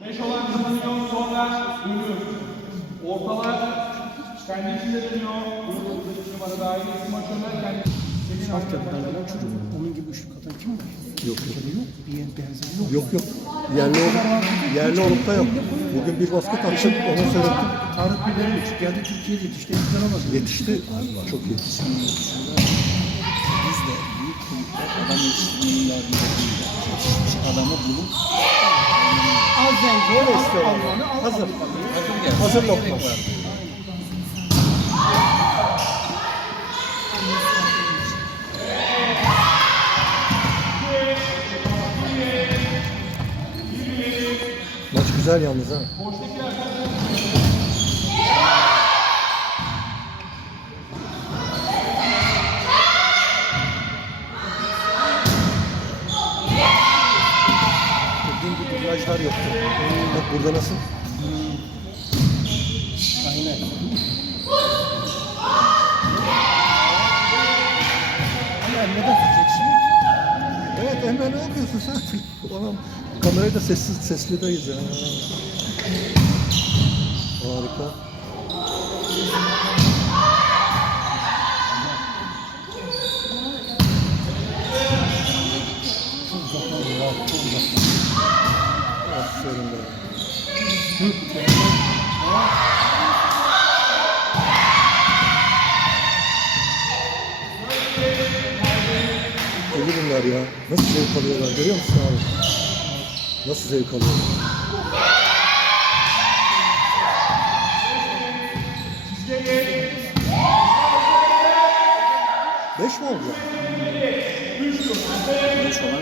Beş olan kazanıyor sonra dönüyoruz. Ortalar kendi içinde dönüyor. Numara dahil. İsim açıyorlar. Kendi Senin Altyapıdan gelen çocuk. Onun gibi üçlük atan kim var? Yok yok. Yok. Bir yer benzeri yok. Yok yok. Yerli, olup, yerli olup da yok. Bugün bir basket attık ona söyledim. Tarık Biber'in geldi Türkiye'de yetişti. Yetiştiremez. Yetişti. Çok iyi. Biz de büyük kulüpler adam yetiştirmenin. Yetişmiş adamı bulup Önce Böyle istiyorlar. Hazır. hazır lokma. Maç güzel yalnız ha. Dublajlar yoktu. Bak burada nasıl? Aynen. Ama neden tuteceksin? Evet Emre ne yapıyorsun sen? Anam kamerayı da sessiz seslideyiz ya. Harika. Deli bunlar ya. Nasıl zevk alıyorlar görüyor musun abi? Nasıl zevk alıyorlar? Beş mi oldu? Beş olan